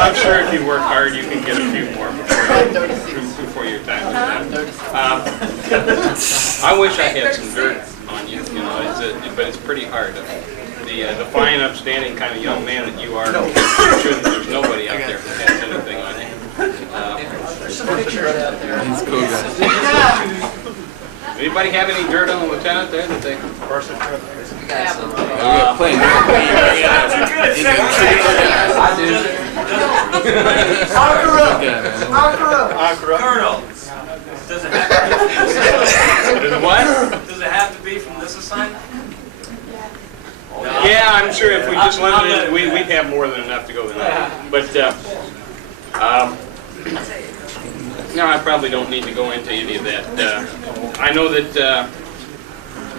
I'm sure if you work hard, you can get a few more before your time is done. I wish I had some dirt on you, but it's pretty hard. The fine, upstanding kind of young man that you are, I'm sure that there's nobody out there who has anything on you. There's some pictures out there. He's cool, guys. Anybody have any dirt on the lieutenant there that they? We got some. We're playing. I do. Colonel, does it have to be from this assignment? What? Does it have to be from this assignment? Yeah, I'm sure if we just limited it, we'd have more than enough to go tonight. But no, I probably don't need to go into any of that. I know that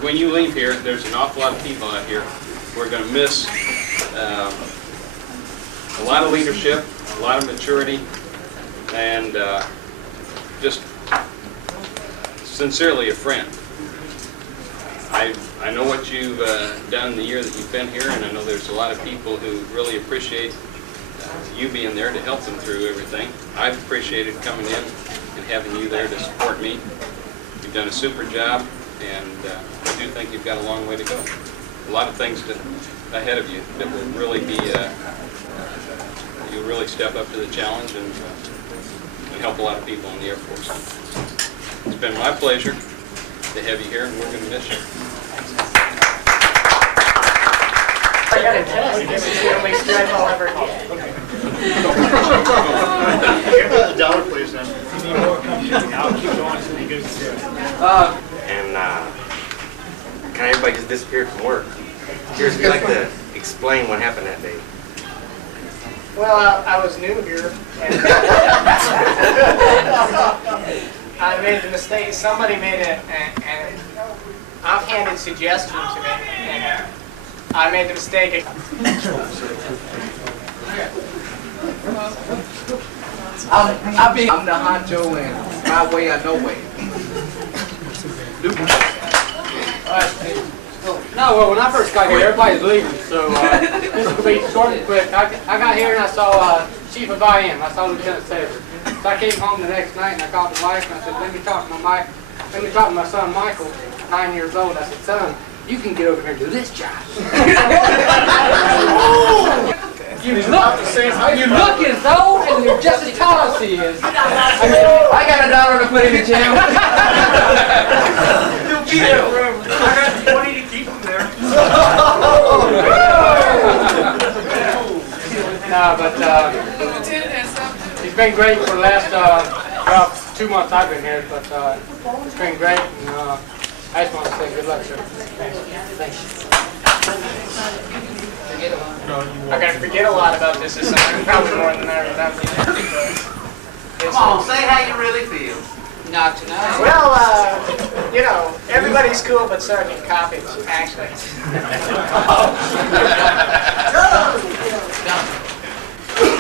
when you leave here, there's an awful lot of people out here who are going to miss a lot of leadership, a lot of maturity, and just sincerely a friend. I know what you've done the year that you've been here, and I know there's a lot of people who really appreciate you being there to help them through everything. I've appreciated coming in and having you there to support me. You've done a super job, and I do think you've got a long way to go. A lot of things ahead of you that will really be, you'll really step up to the challenge and help a lot of people in the Air Force. It's been my pleasure to have you here, and we're going to miss you. I got a test. This is the only stretch I'll ever get. Give me the dollar, please, then. I'll keep going until he goes to And kind of everybody just disappeared from work. Curious if you'd like to explain what happened that day. Well, I was new here, and I made the mistake. Somebody made an offhanded suggestion to me, and I made the mistake. I'm the honcho, and my way or no way. No, well, when I first got here, everybody's leaving, so this will be short and quick. I got here and I saw Chief of IM. I saw Lieutenant Saber. So I came home the next night and I called the wife and I said, let me talk to my son Michael, 9 years old. I said, son, you can get over here and do this job. You look as old and you're just as tall as he is. I got $1 to put in the gym. He'll be there forever. I got 20 to keep him there. No, but he's been great for the last about 2 months I've been here, but it's been great, and I just want to say good luck, sir. Thanks. I'm going to forget a lot about this assignment, probably more than I remember. Come on, say how you really feel. Not tonight. Well, everybody's cool but Sergeant Coppins, actually.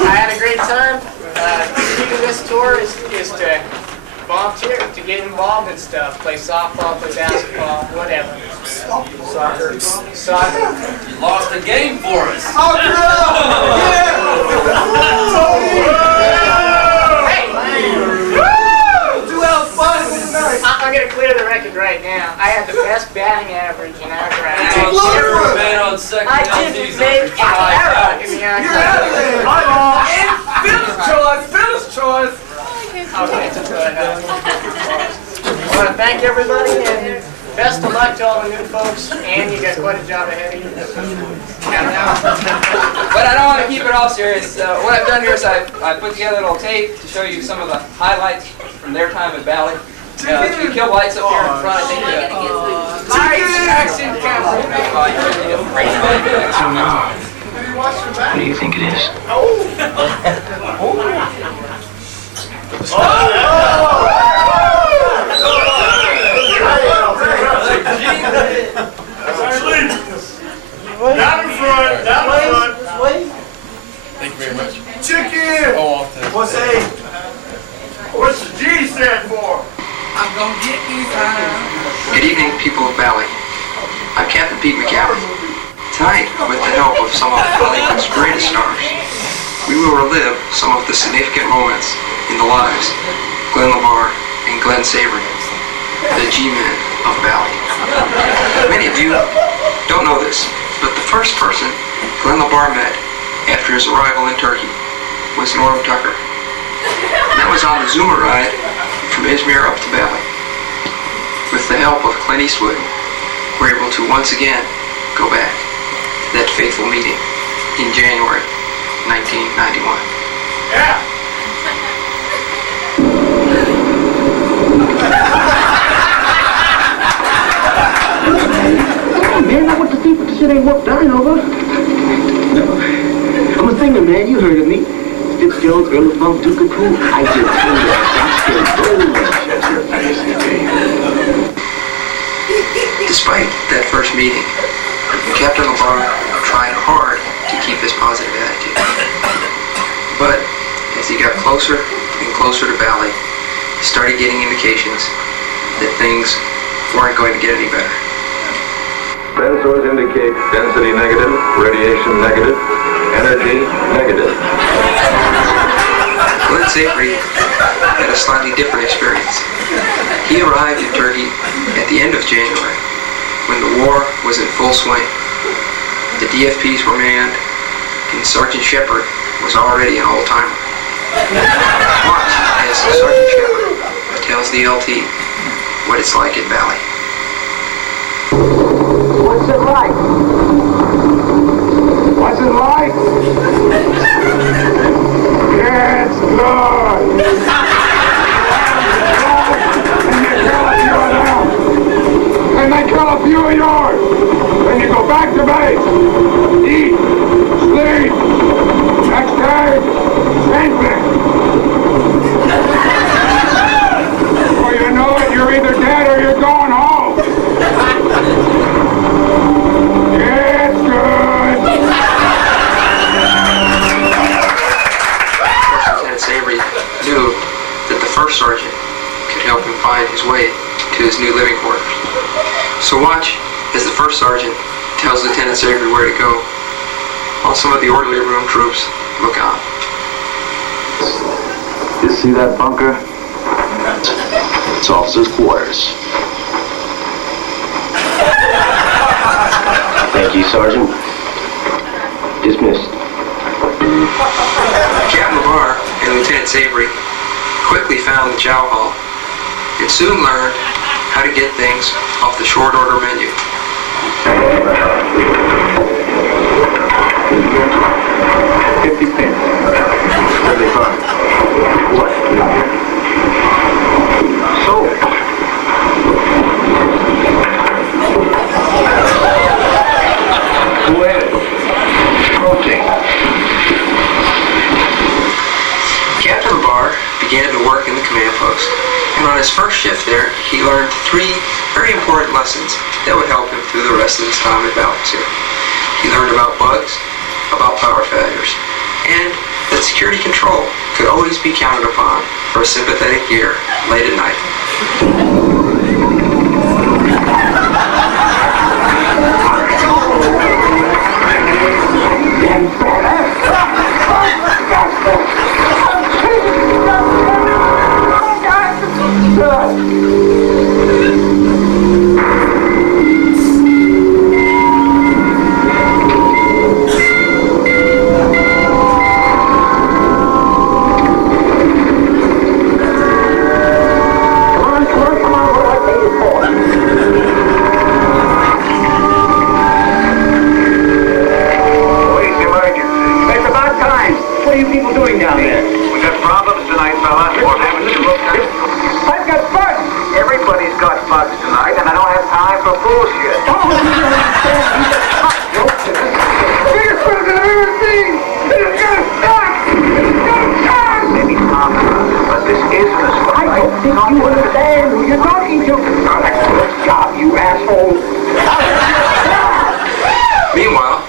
I had a great time. The key to this tour is to volunteer, to get involved in stuff. Play softball, play basketball, whatever. Soccer. You lost a game for us. I'm going to clear the record right now. I had the best batting average in our grade. I didn't make an error in the Finish choice. Okay, I want to thank everybody and best of luck to all the new folks. And you got quite a job ahead of you. But I don't want to keep it all serious. What I've done here is I put together a little tape to show you some of the highlights from their time at Bali. If you kill lights up here in front, I think lights, action, camera. What do you think it is? Down in front. Thank you very much. Chicken! What's the G stand for? I'm gonna get these eyes. Good evening, people of Valley. I'm Captain Pete McCowan. Tonight, I'm with of some of Hollywood's greatest stars, we will relive some of the significant moments in the lives of Glenn LaBar and Glenn Savory, the G-men of Bali. Many of you don't know this, but the first person Glenn LaBar met after his arrival in Turkey was Norm Tucker. And that was on the Zuma ride from Izmir up to Bali. With the help of Clint Eastwood, we're able to once again go back to that fateful meeting in January 1991. Yeah. Man, I want to see if the shit ain't worked out over. No. I'm a singer, man. You heard of me. Stitch Jones, Earl of Funk, Duke of Cool. I just tell you, Despite that first meeting, Captain LaBar tried hard to keep his positive attitude. But as he got closer and closer to Bali, he started getting indications that things weren't going to get any better. Sensors indicate density negative, radiation negative, energy negative. Glenn Savory had a slightly different experience. He arrived in Turkey at the end of January, when the war was in full swing. The DFPs were manned, and Sergeant Shepard was already an old-timer. Watch as Sergeant Shepard tells the LT what it's like at Bali. What's it like? What's it like? Yeah, it's good. And they kill a few of yours. Then you go back to base. Eat. Sleep. Next day, same thing. Before you know it, you're either dead or you're going home. Yeah, it's good. Lieutenant Savory knew that the first sergeant could help him find his way to his new living quarters. So watch as the first sergeant tells Lieutenant Savory where to go, while some of the orderly room troops look on. You see that bunker? It's officers' quarters. Thank you, Sergeant. Dismissed. Captain LaBar and Lieutenant Savory quickly found the chow hall and soon learned how to get things off the short order menu. 50 cents. 75. What? So. Go ahead. Protein. Captain LaBar began to work in the command post, and on his first shift there, he learned 3 very important lessons that would help him through the rest of his time at Balikesir. He learned about bugs, about power failures, and that security control could always be counted upon for a sympathetic ear late at night. Meanwhile,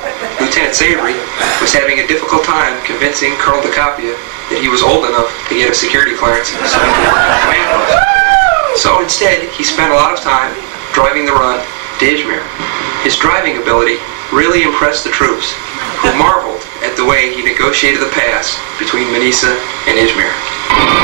Lieutenant Savory was having a difficult time convincing Colonel DeCapia that he was old enough to get a security clearance so he could work in the command post. So instead, he spent a lot of time driving the run to Izmir. His driving ability really impressed the troops, who marveled at the way he negotiated the pass between Manisa and Izmir.